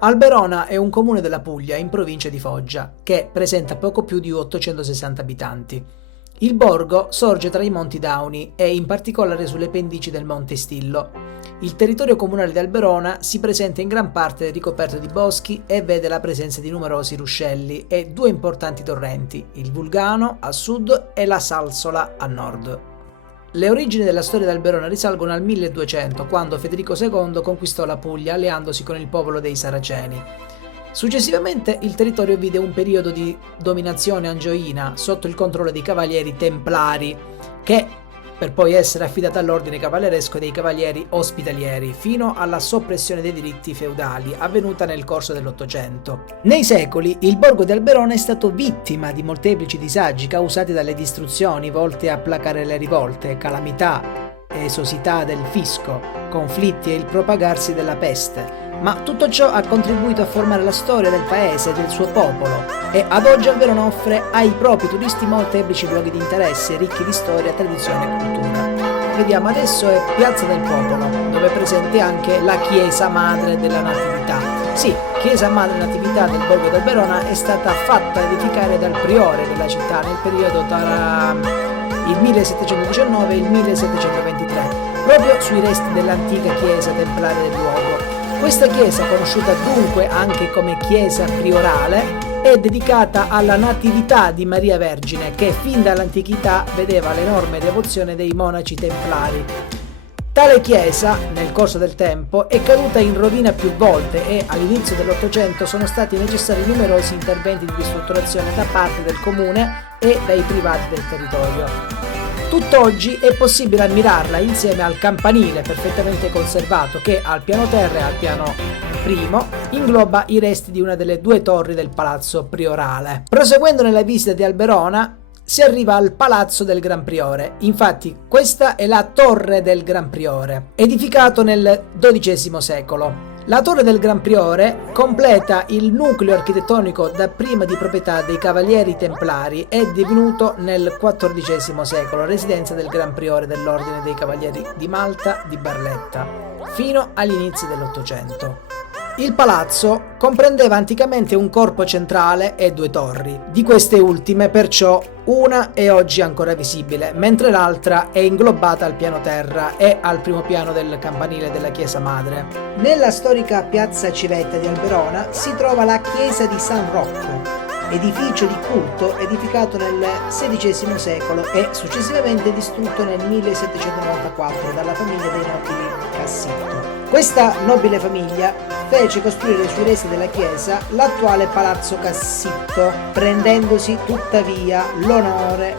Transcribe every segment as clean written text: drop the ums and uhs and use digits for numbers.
Alberona è un comune della Puglia in provincia di Foggia che presenta poco più di 860 abitanti. Il borgo sorge tra i Monti Dauni e in particolare sulle pendici del Monte Stillo. Il territorio comunale di Alberona si presenta in gran parte ricoperto di boschi e vede la presenza di numerosi ruscelli e due importanti torrenti, il Vulgano a sud e la Salsola a nord. Le origini della storia di Alberona risalgono al 1200, quando Federico II conquistò la Puglia alleandosi con il popolo dei Saraceni. Successivamente il territorio vide un periodo di dominazione angioina sotto il controllo dei cavalieri templari, che per poi essere affidata all'ordine cavalleresco dei cavalieri ospitalieri, fino alla soppressione dei diritti feudali, avvenuta nel corso dell'Ottocento. Nei secoli il borgo di Alberona è stato vittima di molteplici disagi causati dalle distruzioni volte a placare le rivolte, calamità, esosità del fisco, conflitti e il propagarsi della peste. Ma tutto ciò ha contribuito a formare la storia del paese e del suo popolo, e ad oggi Alberona offre ai propri turisti molteplici luoghi di interesse ricchi di storia, tradizione e cultura. Vediamo adesso è Piazza del Popolo, dove è presente anche la chiesa madre della Natività. Sì, chiesa madre Natività del borgo di Alberona è stata fatta edificare dal priore della città nel periodo tra il 1719 e il 1723, proprio sui resti dell'antica chiesa templare del luogo. Questa chiesa, conosciuta dunque anche come chiesa priorale, è dedicata alla Natività di Maria Vergine, che fin dall'antichità vedeva l'enorme devozione dei monaci templari. Tale chiesa, nel corso del tempo, è caduta in rovina più volte e all'inizio dell'Ottocento sono stati necessari numerosi interventi di ristrutturazione da parte del comune e dai privati del territorio. Tutt'oggi è possibile ammirarla insieme al campanile perfettamente conservato che al piano terra e al piano primo ingloba i resti di una delle due torri del palazzo priorale. Proseguendo nella visita di Alberona si arriva al Palazzo del Gran Priore. Infatti questa è la torre del Gran Priore, edificato nel XII secolo. La torre del Gran Priore completa il nucleo architettonico dapprima di proprietà dei Cavalieri Templari e divenuto nel XIV secolo residenza del Gran Priore dell'Ordine dei Cavalieri di Malta di Barletta, fino agli inizi dell'Ottocento. Il palazzo comprendeva anticamente un corpo centrale e due torri. Di queste ultime, perciò, una è oggi ancora visibile, mentre l'altra è inglobata al piano terra e al primo piano del campanile della chiesa madre. Nella storica piazza Civetta di Alberona si trova la chiesa di San Rocco, edificio di culto edificato nel XVI secolo e successivamente distrutto nel 1794 dalla famiglia dei nobili Cassitto. Questa nobile famiglia fece costruire sui resti della chiesa l'attuale Palazzo Cassitto, prendendosi tuttavia l'onere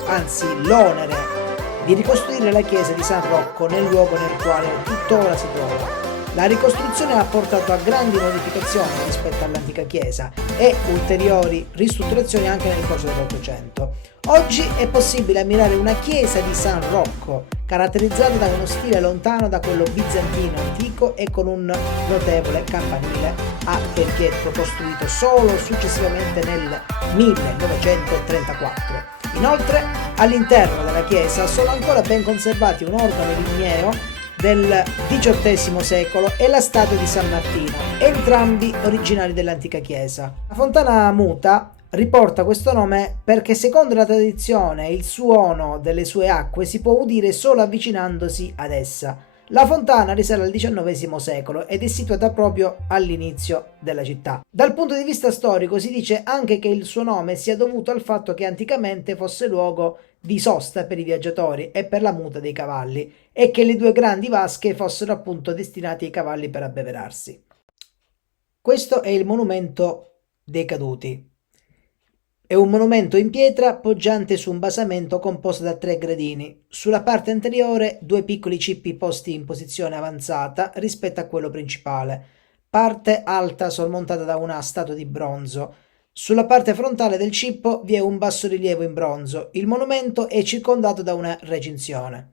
di ricostruire la chiesa di San Rocco nel luogo nel quale tuttora si trova. La ricostruzione ha portato a grandi modificazioni rispetto all'antica chiesa e ulteriori ristrutturazioni anche nel corso dell'Ottocento. Oggi è possibile ammirare una chiesa di San Rocco, caratterizzata da uno stile lontano da quello bizantino antico e con un notevole campanile a tempietto costruito solo successivamente nel 1934. Inoltre, all'interno della chiesa sono ancora ben conservati un organo ligneo del XVIII secolo e la statua di San Martino, entrambi originari dell'antica chiesa. La fontana muta riporta questo nome perché secondo la tradizione il suono delle sue acque si può udire solo avvicinandosi ad essa. La fontana risale al XIX secolo ed è situata proprio all'inizio della città. Dal punto di vista storico si dice anche che il suo nome sia dovuto al fatto che anticamente fosse luogo di sosta per i viaggiatori e per la muta dei cavalli e che le due grandi vasche fossero appunto destinate ai cavalli per abbeverarsi. Questo è il monumento dei caduti. È un monumento in pietra poggiante su un basamento composto da 3 gradini. Sulla parte anteriore 2 piccoli cippi posti in posizione avanzata rispetto a quello principale, parte alta sormontata da una statua di bronzo. Sulla parte frontale del cippo vi è un bassorilievo in bronzo. Il monumento è circondato da una recinzione.